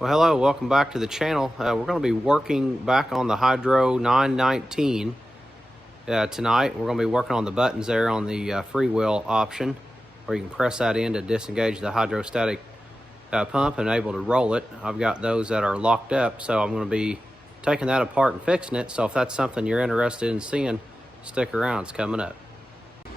Well, hello, welcome back to the channel. We're going to be working back on the Hydro 919 tonight. We're going to be working on the buttons there on the freewheel option, where you can press that in to disengage the hydrostatic pump and able to roll it. I've got those that are locked up, so I'm going to be taking that apart and fixing it. So if that's something you're interested in seeing, stick around, it's coming up.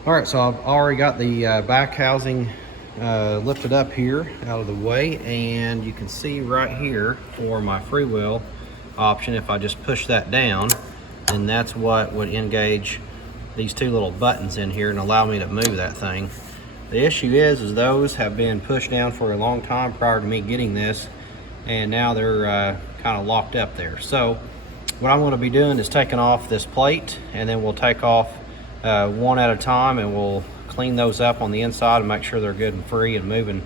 All right, so I've already got the back housing lifted up here out of the way, and you can see right here for my freewheel option, if I just push that down, then that's what would engage these two little buttons in here and allow me to move that thing. The issue is those have been pushed down for a long time prior to me getting this, and now they're kind of locked up there. So what I'm going to be doing is taking off this plate, and then we'll take off one at a time, and we'll clean those up on the inside and make sure they're good and free and moving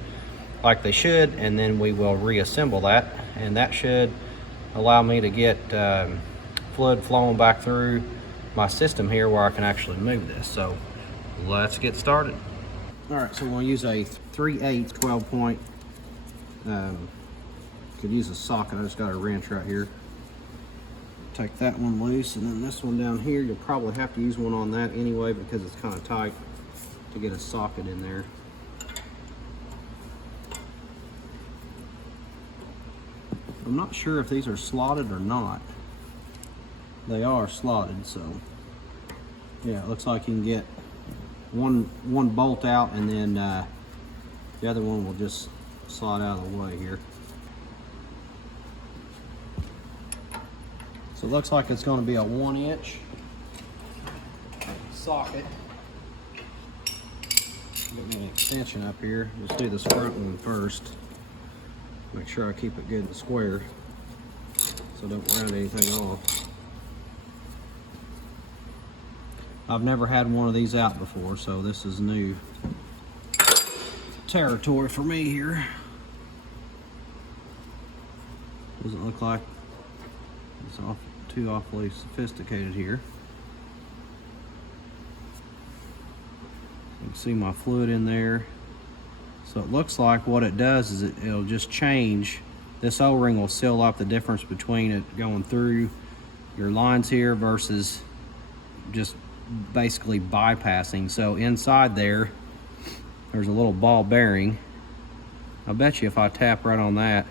like they should, and then we will reassemble that, and that should allow me to get fluid flowing back through my system here where I can actually move this. So let's get started. All right, so we're going to use a 3/8 12 point. Could use a socket. I just got a wrench right here. Take that one loose, and then this one down here, you'll probably have to use one on that anyway because it's kind of tight to get a socket in there. I'm not sure if these are slotted or not. They are slotted, so yeah, it looks like you can get one bolt out, and then the other one will just slide out of the way here. So it looks like it's going to be a 1-inch socket. Get me an extension up here. Let's do this front one first. Make sure I keep it good and square so I don't round anything off. I've never had one of these out before, so this is new territory for me here. Doesn't look like it's too awfully sophisticated here. You can see my fluid in there. So it looks like what it does is it'll just change. This O-ring will seal up the difference between it going through your lines here versus just basically bypassing. So inside there's a little ball bearing. I bet you if I tap right on that,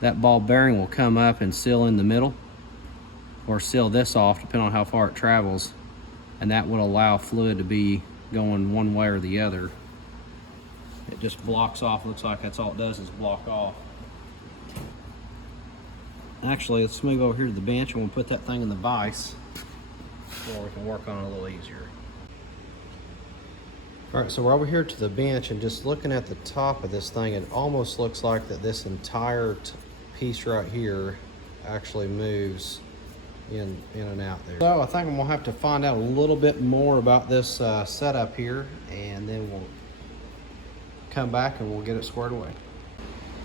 that ball bearing will come up and seal in the middle, or seal this off depending on how far it travels, and that would allow fluid to be going one way or the other. It just blocks off. Looks like that's all it does is block off. Actually, let's move over here to the bench, and we'll put that thing in the vise so we can work on it a little easier. All right, so we're over here to the bench, and just looking at the top of this thing, it almost looks like that this entire piece right here actually moves in and out there. So I think I'm gonna have to find out a little bit more about this setup here, and then we'll come back and we'll get it squared away.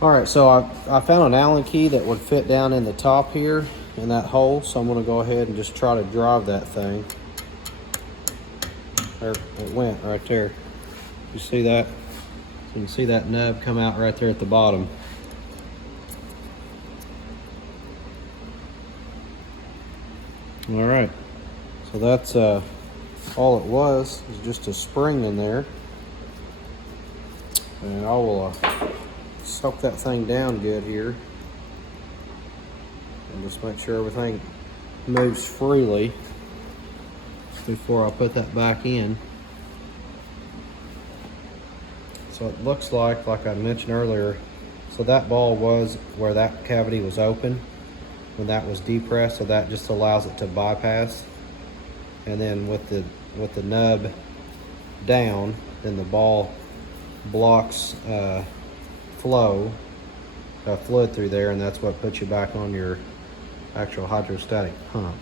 All right, so I found an Allen key that would fit down in the top here in that hole, so I'm gonna go ahead and just try to drive that thing. There it went right there. You see that? You can see that nub come out right there at the bottom. All right, so that's all it was just a spring in there, and I will soak that thing down good here and just make sure everything moves freely before I put that back in. So it looks like I mentioned earlier, so that ball was where that cavity was open when that was depressed, so that just allows it to bypass. And then with the nub down, then the ball blocks fluid through there, and that's what puts you back on your actual hydrostatic pump.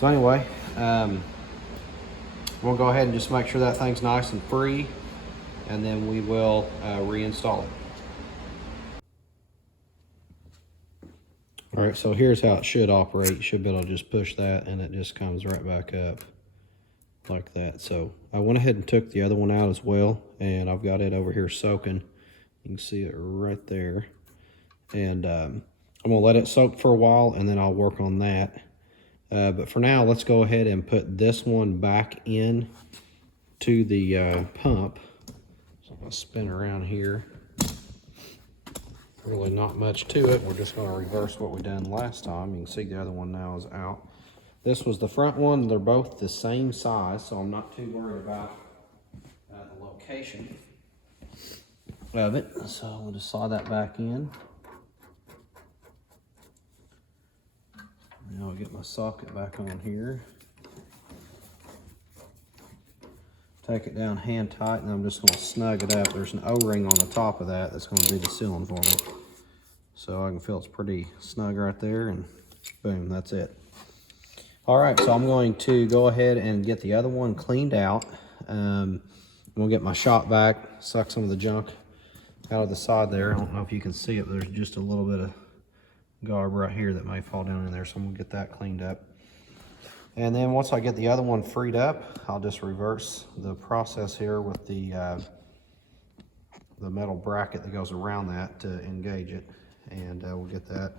So anyway, we'll go ahead and just make sure that thing's nice and free, and then we will reinstall it. All right, so here's how it should operate. You should be able to just push that, and it just comes right back up like that. So I went ahead and took the other one out as well, and I've got it over here soaking. You can see it right there. And I'm gonna let it soak for a while and then I'll work on that. But for now, let's go ahead and put this one back in to the pump. So I'm gonna spin around here. Really not much to it. We're just gonna reverse what we done last time. You can see the other one now is out. This was the front one. They're both the same size, so I'm not too worried about the location of it. So we'll just slide that back in. Now I'll get my socket back on here. Take it down hand tight, and I'm just going to snug it up. There's an O-ring on the top of that that's going to be the sealing for me. So I can feel it's pretty snug right there, and boom, that's it. All right, so I'm going to go ahead and get the other one cleaned out. I'm going to get my shop back, suck some of the junk out of the side there. I don't know if you can see it, but there's just a little bit of garb right here that may fall down in there, so I'm gonna get that cleaned up. And then once I get the other one freed up, I'll just reverse the process here with the metal bracket that goes around that to engage it, and we'll get that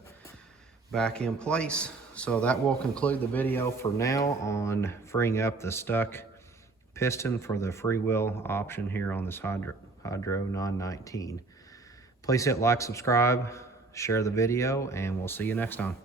back in place. So that will conclude the video for now on freeing up the stuck piston for the freewheel option here on this Hydro 919. Please hit like, subscribe, share the video, and we'll see you next time.